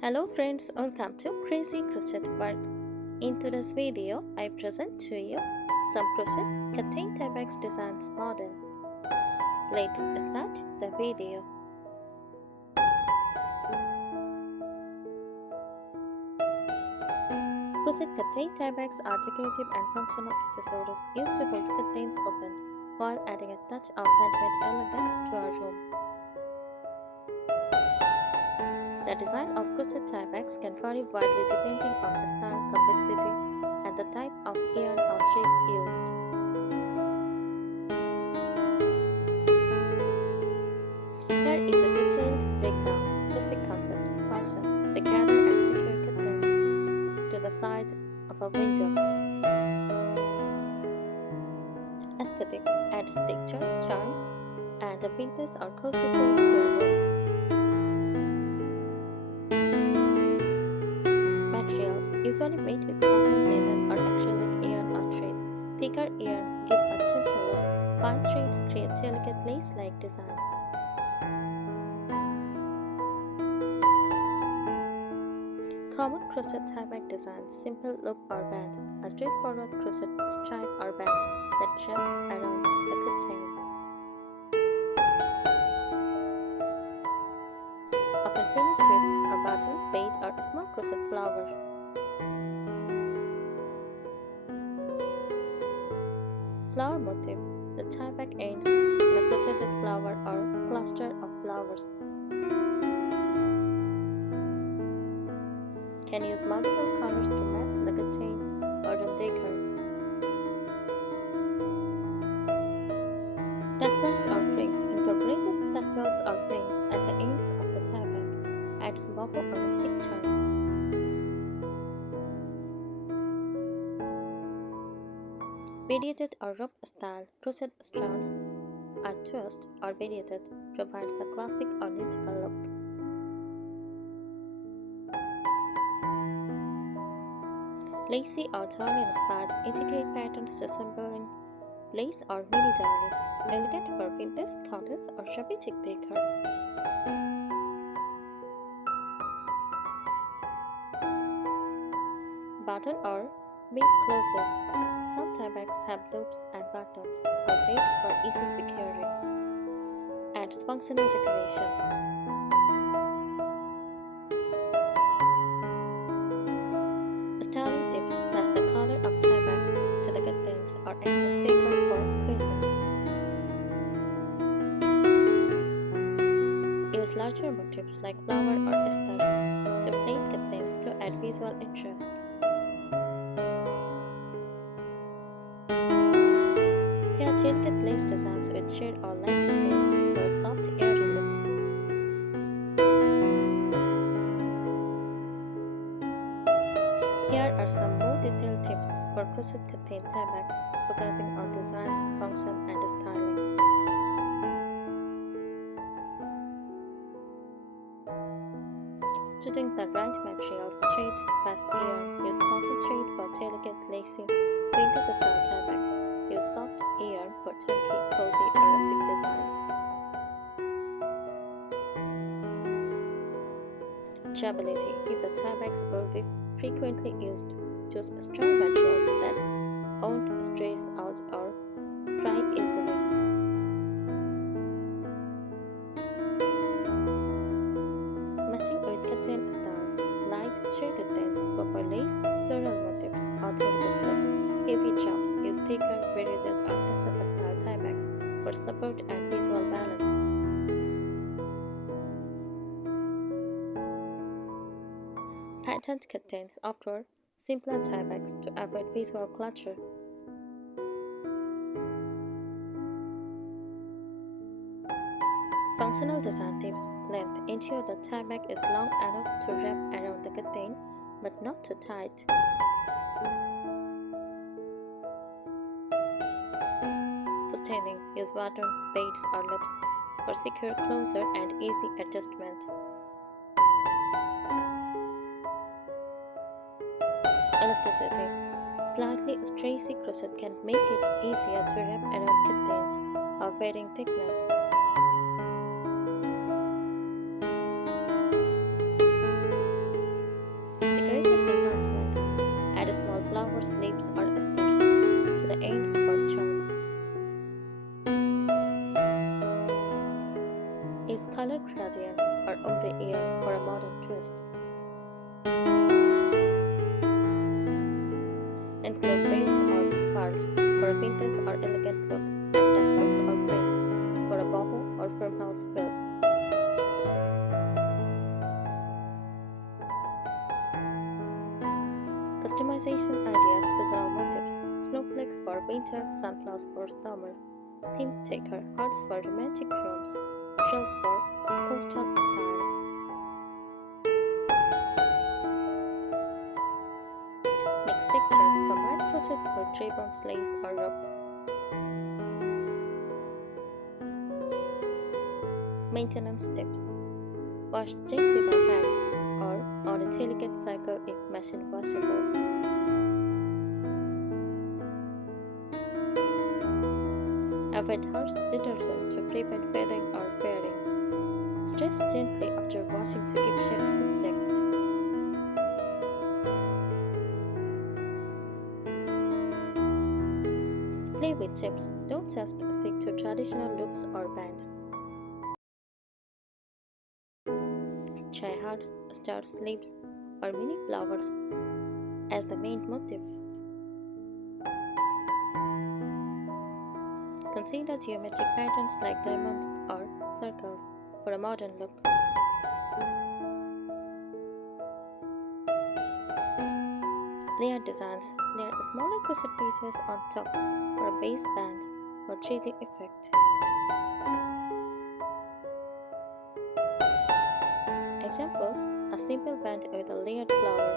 Hello friends, welcome to Crazy Crochet Work. In today's video, I present to you some crochet curtain designs model. Let's start the video. Crochet curtain tags are decorative and functional accessories used to hold curtains open while adding a touch of handmade elegance to our room. The design of crochet tie bags can vary widely depending on the style, complexity, and the type of yarn or thread used. Here is a detailed breakdown. Basic concept, function. They gather and secure curtains to the side of a window. Aesthetic adds texture, charm, and a vintage or cozy feel to a room. Materials usually made with cotton, linen, or acrylic yarn or thread. Thicker yarns give a chunky look. Fine threads create delicate lace-like designs. Common crochet tie-back designs: simple loop or band, a straightforward crochet stripe or band that wraps around the curtain. Often finished with a button, bead, or a small crochet flower. Flower motif: the tie-back ends in a crocheted flower or cluster of flowers. Can use multiple colors to match the curtain or room decor. Tassels or frings: incorporate these tassels or frings at the ends of the tie-back. Adds boho or rustic charm. Beaded or rope style: crochet strands are twisted or beaded, provides a classic or nautical look. Lacy or dolly inspired, intricate patterns resembling lace or mini dollies, elegant for vintage, cottage, or shabby chic decor. Button or bead closer: some tie-backs have loops and buttons or beads for easy security. Adds functional decoration. Styling tips: match the color of tie-back to the curtains or accent decor for coziness. Use larger motifs like flower or stars to plain curtains to add visual interest. Pair delicate lace designs with sheer or light curtains for a soft, airy look. Here are some more detailed tips for crochet curtain tie-backs, focusing on designs, function, and styling. Choosing the right materials: thread, fast yarn. Use cotton thread for delicate, lacy, vintage style tie-backs. Use soft yarn for chunky, cozy, or rustic designs. Durability: if the tie-backs will be frequently used, choose strong materials that won't stress out or fry easily. Matching with curtain styles: light, sheer curtains go for lace, floral motifs, or delicate loops. Heavy drops use thicker, beaded, or tassel style tie-backs for support and visual balance. Patterned curtains offer simpler tie-backs to avoid visual clutter. Functional design tips: length: ensure the tie-back is long enough to wrap around the curtain, but not too tight. Fastening: use buttons, beads, or loops for secure closure and easy adjustment. Elasticity: slightly stretchy crochet can make it easier to wrap around curtains of varying thickness. Decorative enhancements. Add small flowers, leaves, or stars to the ends for charm. Use color gradients or ombre air for a modern twist. Include beads or pearls for a vintage or elegant look, and tassels or frills for a boho or farmhouse feel. Customization ideas: seasonal motifs, snowflakes for winter, sunflowers for summer, themed decor, hearts for romantic rooms, shells for coastal style. Mix textures, combine crochet with ribbons, lace, or rope. Maintenance tips: wash gently by hand or on a delicate cycle if machine washable. Avoid harsh detergent to prevent fading or wearing. Stress gently after washing to keep shape intact. Play with shapes, don't just stick to traditional loops or bands. Try hearts, stars, leaves, or mini flowers as the main motif. Consider geometric patterns like diamonds or circles for a modern look. Layered designs. Layer smaller crochet pieces on top for a base band or 3D effect. Examples: a simple band with a layered flower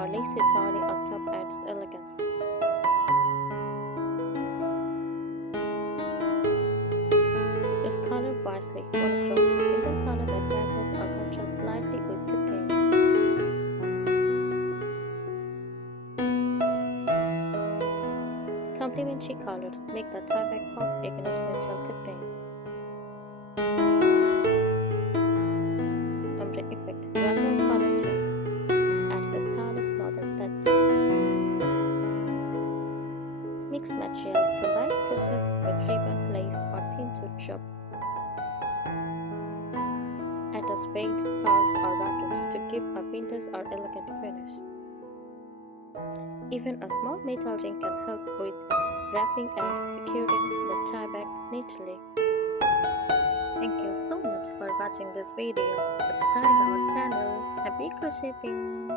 or lacy tally on top adds elegance. Use color wisely. Monochrome, a single color that matches or contrasts slightly with curtains. Complementary colors make the tie back pop against neutral curtains. Ombre effect, gradual color change, adds a stylish modern touch. Mix materials, combine crochet with ribbon, lace, or thin jute rope. Add a beads, pearls, or buttons to give a vintage or elegant finish. Even a small metal ring can help with wrapping and securing the tie back neatly. Thank you so much for watching this video. Subscribe our channel. Happy crocheting!